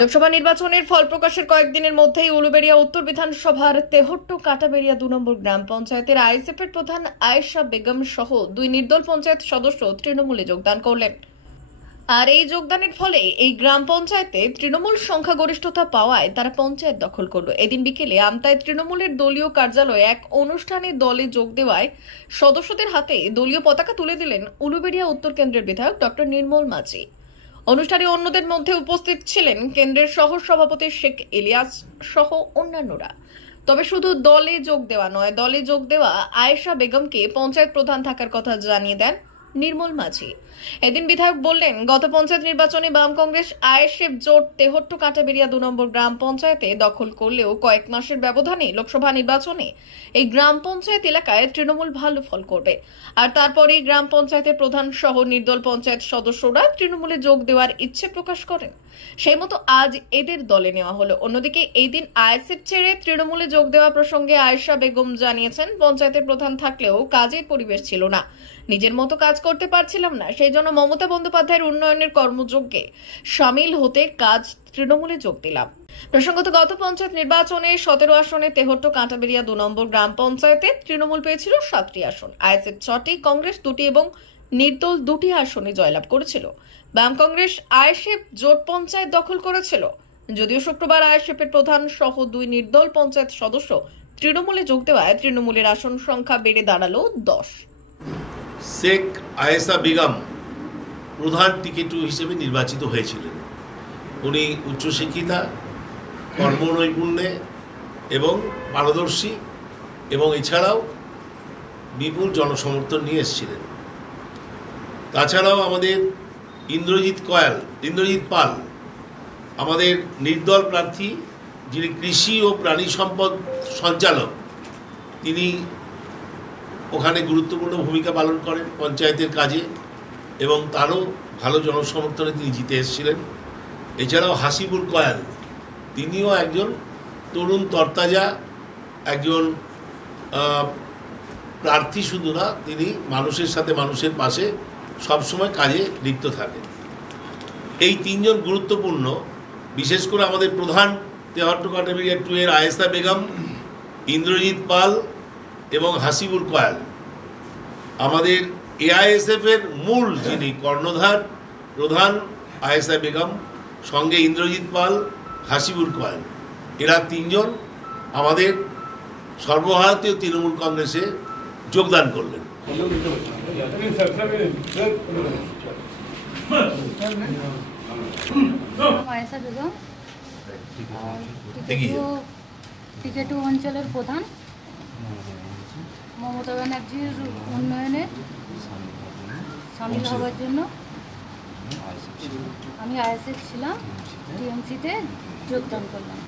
লোকসভা নির্বাচনের ফল প্রকাশের কয়েকদিনের মধ্যেই উলুবেড়িয়া উত্তর বিধানসভার তেহট্ট কাটাবেড়িয়া দু নম্বর গ্রাম পঞ্চায়েতের আইএসএফের প্রধান আয়েশা বেগম সহ দুই নির্দল পঞ্চায়েত সদস্য তৃণমূলে যোগদান করলেন। আর এই যোগদানের ফলে এই গ্রাম পঞ্চায়েতে তৃণমূল সংখ্যাগরিষ্ঠতা পাওয়ায় তারা পঞ্চায়েত দখল করল। এদিন বিকেলে আমতায় তৃণমূলের দলীয় কার্যালয়ে এক অনুষ্ঠানে দলে যোগ দেওয়ায় সদস্যদের হাতে দলীয় পতাকা তুলে দিলেন উলুবেড়িয়া উত্তর কেন্দ্রের বিধায়ক ডক্টর নির্মল মাঝি। অনুষ্ঠানে অন্যদের মধ্যে উপস্থিত ছিলেন কেন্দ্রের সহ সভাপতি শেখ ইলিয়াস সহ অন্যান্যরা। তবে শুধু দলে যোগ দেওয়া নয়, দলে যোগ দেওয়া আয়েশা বেগমকে পঞ্চায়েত প্রধান থাকার কথা জানিয়ে দেন নির্মল মাঝি। এদিন বিধায়ক বললেন, গত পঞ্চায়েত নির্বাচনে বাম কংগ্রেস আইএসএফ জোট তেহট্ট কাঁটাবেড়িয়া দু নম্বর গ্রাম পঞ্চায়েতে দখল করলেও কয়েক মাসের ব্যবধানে লোকসভা নির্বাচনে এই গ্রাম পঞ্চায়েত এলাকায় তৃণমূল ভালো ফল করবে। আর তারপরেই গ্রাম পঞ্চায়েতের প্রধান সহ নির্দল পঞ্চায়েত সদস্যরা তৃণমূলে যোগ দেওয়ার ইচ্ছে প্রকাশ করেন। সেই মতো আজ এদের দলে নেওয়া হলো। অন্যদিকে এই দিন আইএসএফ ছেড়ে তৃণমূলে যোগ দেওয়া প্রসঙ্গে আয়েশা বেগম জানিয়েছেন, পঞ্চায়েতের প্রধান থাকলেও কাজের পরিবেশ ছিল না। নিজের মতো কাজ করতে পারছিলাম না, সেই জন্য মমতা বন্দ্যোপাধ্যায়ের উন্নয়নের কর্মযজ্ঞে সামিল হতে কাজ তৃণমূলে যোগ দিলাম। প্রসঙ্গত, গত পঞ্চায়েত নির্বাচনে সতেরো আসনে তেহট্ট কাঁটাবেড়িয়া দু নম্বর গ্রাম পঞ্চায়েতে তৃণমূল পেয়েছিল সাতটি আসন। আইএসএফ ছটি, কংগ্রেস দুটি এবং নির্দল দুটি আসনে জয়লাভ করেছিল। বাম কংগ্রেস আইএসএফ জোট পঞ্চায়েত দখল করেছিল। যদিও শুক্রবার আইএসএফের প্রধান সহ দুই নির্দল পঞ্চায়েত সদস্য তৃণমূলে যোগ দেওয়ায় তৃণমূলের আসন সংখ্যা বেড়ে দাঁড়াল দশ। শেখ আয়েসা বেগম প্রধান টিকেটু হিসেবে নির্বাচিত হয়েছিলেন। উনি উচ্চশিক্ষিতা, কর্মনৈপুণ্যে এবং পারদর্শী এবং এছাড়াও বিপুল জনসমর্থন নিয়ে এসেছিলেন। তাছাড়াও আমাদের ইন্দ্রজিৎ কয়াল, ইন্দ্রজিৎ পাল, আমাদের নির্দল প্রার্থী যিনি কৃষি ও প্রাণী সম্পদ সঞ্চালক, তিনি ওখানে গুরুত্বপূর্ণ ভূমিকা পালন করেন পঞ্চায়েতের কাজে এবং তারও ভালো জনসমর্থনে তিনি জিতে এসেছিলেন। এছাড়াও হাসিবুল কয়াল, তিনিও একজন তরুণ তরতাজা, একজন প্রার্থী শুধু না, তিনি মানুষের সাথে মানুষের পাশে সবসময় কাজে লিপ্ত থাকেন। এই তিনজন গুরুত্বপূর্ণ, বিশেষ করে আমাদের প্রধান তেহট্ট কাটাবেরিয়া টু এর আয়েসা বেগম, ইন্দ্রজিৎ পাল এবং হাসিবুল কয়াল। আমাদের এআইএসএফ এর মূল যিনি কর্ণধার প্রধান আয়েসা বেগম সঙ্গে ইন্দ্রজিৎ পাল হাসিবুল কয়াল। এরা তিনজন আমাদের সর্বভারতীয় তৃণমূল কংগ্রেসে যোগদান করলেন। টিকেটু অঞ্চলের প্রধান। মমতা ব্যানার্জির উন্নয়নে সামিল হওয়ার জন্য আমি আইএসএফ ছিলাম টিএমসিতে যোগদান করলাম।